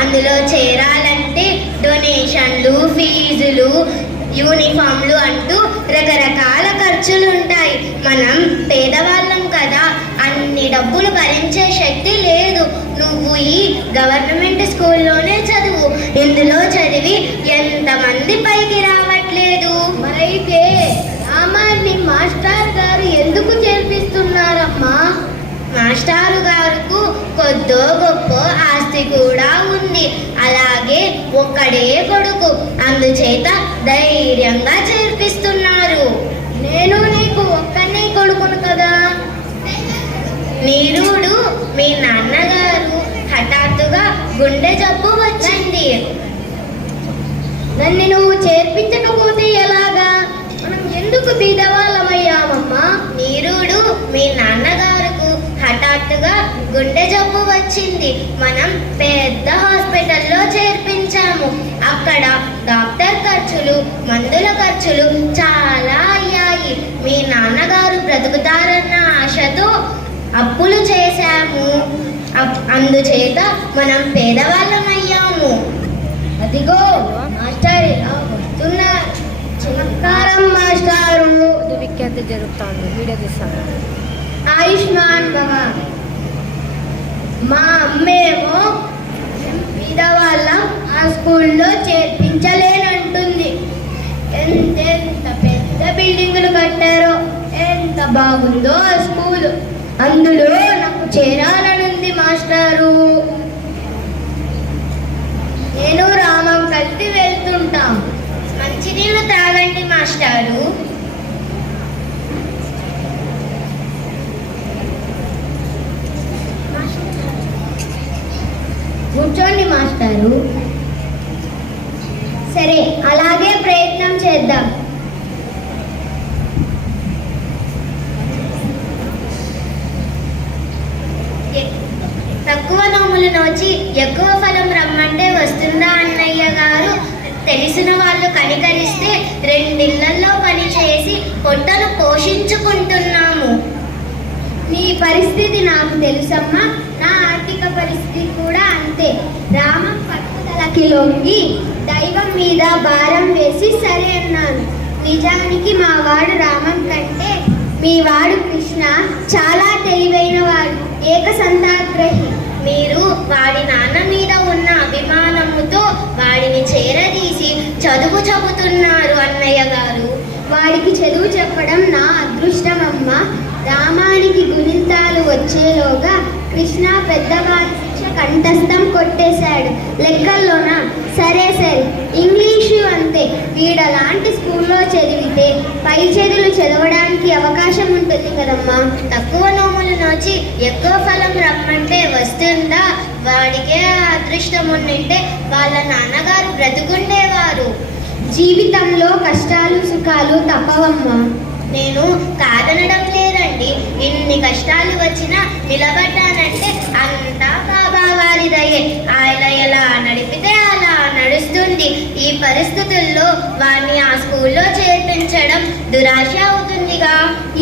అందులో చేరాలంటే డొనేషన్లు, ఫీజులు, యూనిఫామ్లు అంటూ రకరకాల ఖర్చులు ఉంటాయి. మనం పేదవాళ్ళం కదా, అన్ని డబ్బులు భరించే శక్తి లేదు. నువ్వు ఈ గవర్నమెంట్ స్కూల్లోనే చదువు. ఇందులో చదివి ఎంతమంది పైకి రావట్లేదు. మరైతే రామాన్ని మాస్టర్ గారు ఎందుకు చేర్పిస్తున్నారమ్మా? మాస్టారు గారుకు కొద్దో గొప్ప ఆస్తి కూడా ఉంది. అలాగే ఒక్కడే కొడుకు, అందుచేత ధైర్యంగా చేర్పిస్తున్నారు. నేను నీకు ఒక్కనే కొడుకును కదా. నీరుడు మీ నాన్నగారు హఠాత్తుగా గుండె జబ్బు వచ్చింది. నన్ను నువ్వు చేర్పించకపోతే ఎలాగా? మనం ఎందుకు బీదవాళ్ళమయ్యామమ్మా? నీరుడు మీ నాన్నగారుకు హఠాత్తుగా గుండె జబ్బు వచ్చింది. మనం పెద్ద హాస్పిటల్లో చేర్పించాము. అక్కడ డాక్టర్ ఖర్చులు, మందుల ఖర్చులు చాలా అయ్యాయి. మీ నాన్నగారు బ్రతుకుతారన్న ఆశతో అప్పులు చేశాము. అందుచేత మనం పేదవాళ్ళమయ్యాము. అదిగో మాస్టర్ ఇలా వస్తున్నారు. చమత్కారం మాస్టారు. విఖ్యాతి జరుగుతోంది. వీడియో తీస్తాను. ఆయుష్మాన్ భవ. మా అమ్మేమో బీదవాళ్ళం, ఆ స్కూల్లో చేర్పించలేనంటుంది. ఎంత పెద్ద బిల్డింగులు కట్టారో, ఎంత బాగుందో ఆ స్కూలు. అందులో నాకు చేరాలనుంది మాస్టారు. నేను రామం కలిసి వెళ్తుంటాం. మంచినీళ్ళు తాగండి మాస్టారు. కూర్చోండి మాస్టారు. సరే, అలాగే ప్రయత్నం చేద్దాం. తక్కువ నోములు నోచి ఎక్కువ ఫలం రమ్మంటే వస్తుందా అన్నయ్య గారు? తెలిసిన వాళ్ళు కనికరిస్తే 2 ఇళ్లలో పని చేసి పొట్టను పోషించుకుంటున్నాము. నీ పరిస్థితి నాకు తెలుసమ్మా. నా ఆర్థిక పరిస్థితి కూడా అంతే. రామం పట్టుదలకి లొంగి దైవం మీద భారం వేసి సరే అన్నాను. నిజానికి మా వాడు రామం కంటే మీ వాడు కృష్ణ చాలా తెలివైన వాడు, ఏకసంతాగ్రహి. మీరు వాడి నాన్న మీద ఉన్న అభిమానముతో వాడిని చేరదీసి చదువు చెబుతున్నారు అన్నయ్య గారు. వాడికి చదువు చెప్పడం నా అదృష్టమమ్మా. రామానికి గుణింతాలు వచ్చేలోగా కృష్ణ పెద్దవాడి శిక్ష కంఠస్థం కొట్టేశాడు. లెక్కల్లోనా? సరే సరే, ఇంగ్లీషు అంతే. వీడలాంటి స్కూల్లో చదివితే పై చదువులు చదవడానికి అవకాశం ఉంటుంది కదమ్మా. తక్కువ నోములు నోచి ఎక్కువ ఫలం రమ్మంటే వస్తుందా? వాడికే అదృష్టం ఉండింటే వాళ్ళ నాన్నగారు బ్రతుకుండేవారు. జీవితంలో కష్టాలు సుఖాలు తప్పవమ్మా. నేను కాదనడం లేదండి. ఇన్ని కష్టాలు వచ్చినా నిలబడ్డానంటే అంతా బాబావారి దయే. ఆయన ఎలా నడిపితే అలా నడుస్తుంది. ఈ పరిస్థితుల్లో వాడిని ఆ స్కూల్లో చేర్పించడం దురాశ అవుతుందిగా.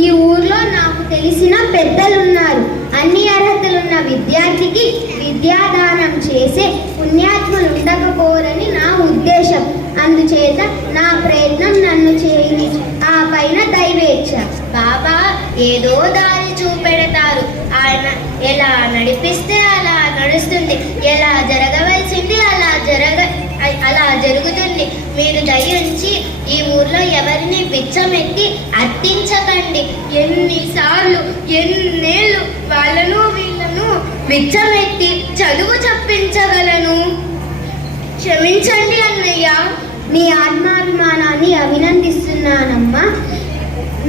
ఈ ఊర్లో నాకు తెలిసిన పెద్దలున్నారు. అన్ని అర్హతలున్న విద్యార్థికి విద్యాదానం చేసే పుణ్యాత్ములు ఉండకపోరని నా ఉద్దేశం. అందుచేత నా ప్రయత్నం నన్ను చేయని, ఆ పైన దైవేచ్ఛ. బాబా ఏదో దారి చూపెడతారు. ఆయన ఎలా నడిపిస్తే అలా నడుస్తుంది. ఎలా జరగవలసింది అలా జరుగుతుంది. మీరు దయించి ఈ ఊర్లో ఎవరిని బిచ్చమెత్తి అర్థించకండి. ఎన్నిసార్లు ఎన్నేళ్ళు వాళ్ళను వీళ్ళను బిచ్చమెత్తి చదువు చెప్పించగలను. క్షమించండి అన్నయ్య. నీ ఆత్మాభిమానాన్ని అభినందిస్తున్నానమ్మా.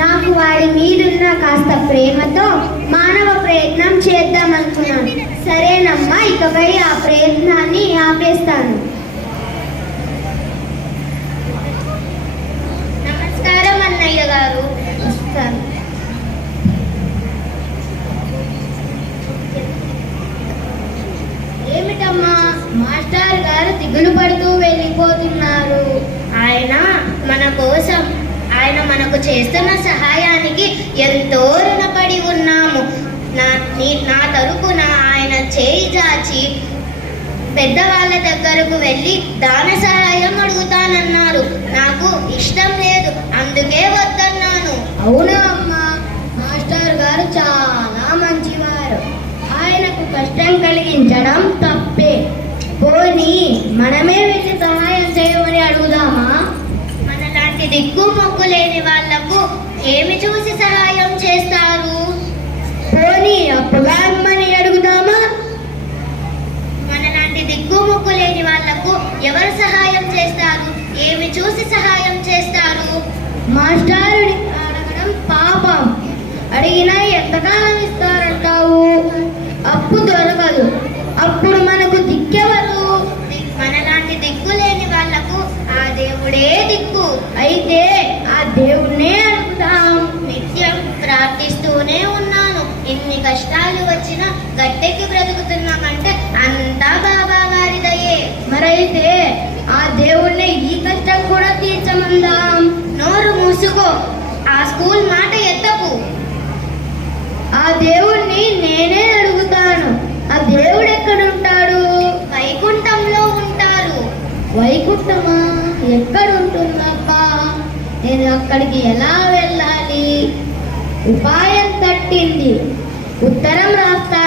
నాకు వాడి మీదున్న కాస్త ప్రేమతో మానవ ప్రయత్నం చేద్దామనుకున్నాను. సరేనమ్మా, ఇకపై ఆ ప్రయత్నాన్ని ఆపేస్తాను. నమస్కారం అన్నయ్య గారు. నమస్కారం. ఏమిటమ్మా మాస్టర్ గారు దిగులు పడుతూ వెళ్ళిపోతున్నారు? ఆయన మనకు చేస్తున్న సహాయానికి ఎంతో రుణపడి ఉన్నాము. నా తరపున ఆయన చేయి చాచి పెద్దవాళ్ళ దగ్గరకు వెళ్ళి దాన సహాయం అడుగుతానన్నారు. నాకు ఇష్టం లేదు, అందుకే వద్దన్నాను. అవునా అమ్మా, మాస్టర్ గారు చాలా మంచివారు. ఆయనకు కష్టం కలిగించడం తప్పే. పోనీ మనమే వెళ్ళి సహాయం చేయమని అడుగుదామా? మనలాంటి దిక్కు మొక్కు లేని వాళ్లకు ఏమి చూసి సహాయం చేస్తారు? పోనీ అప్పుగా అమ్మని అడుగుదామా? మనలాంటి దిక్కు మొక్కు లేని వాళ్లకు ఎవరు సహాయం చేస్తారు? ఏమి చూసి సహాయం చేస్తారు? మాస్టారుని అడగడం పాపం. అడిగినా ఎంతకాలం ఇస్తారంటావు? అప్పు దొరకదు. అప్పుడు మనకు దిక్కెవరు? మనలాంటి దిక్కు లేని వాళ్లకు ఆ దేవుడే దిక్కు. అయితే ఆ దేవుణ్ణే అడుగుతాం. నిత్యం ప్రార్థిస్తూనే ఉన్నాను. ఇన్ని కష్టాలు వచ్చినా గట్టెక్కి బ్రతుకుతున్నామంటే అంతా బాబా గారి దయే. మరైతే ఆ దేవుణ్ణి ఈ కష్టం కూడా తీర్చమందాం. నోరు మూసుకో, ఆ స్కూల్ మాట ఎత్తకు. ఆ దేవుణ్ణి నేనే అడుగుతాను. ఆ దేవుడు ఎక్కడుంటాడు? వైకుంఠంలో ఉంటారు. వైకుంఠమా? ఎక్కడుంటుందబ్బా? నేను అక్కడికి ఎలా వెళ్ళాలి? ఉపాయం తట్టింది. ఉత్తరం రాస్తా.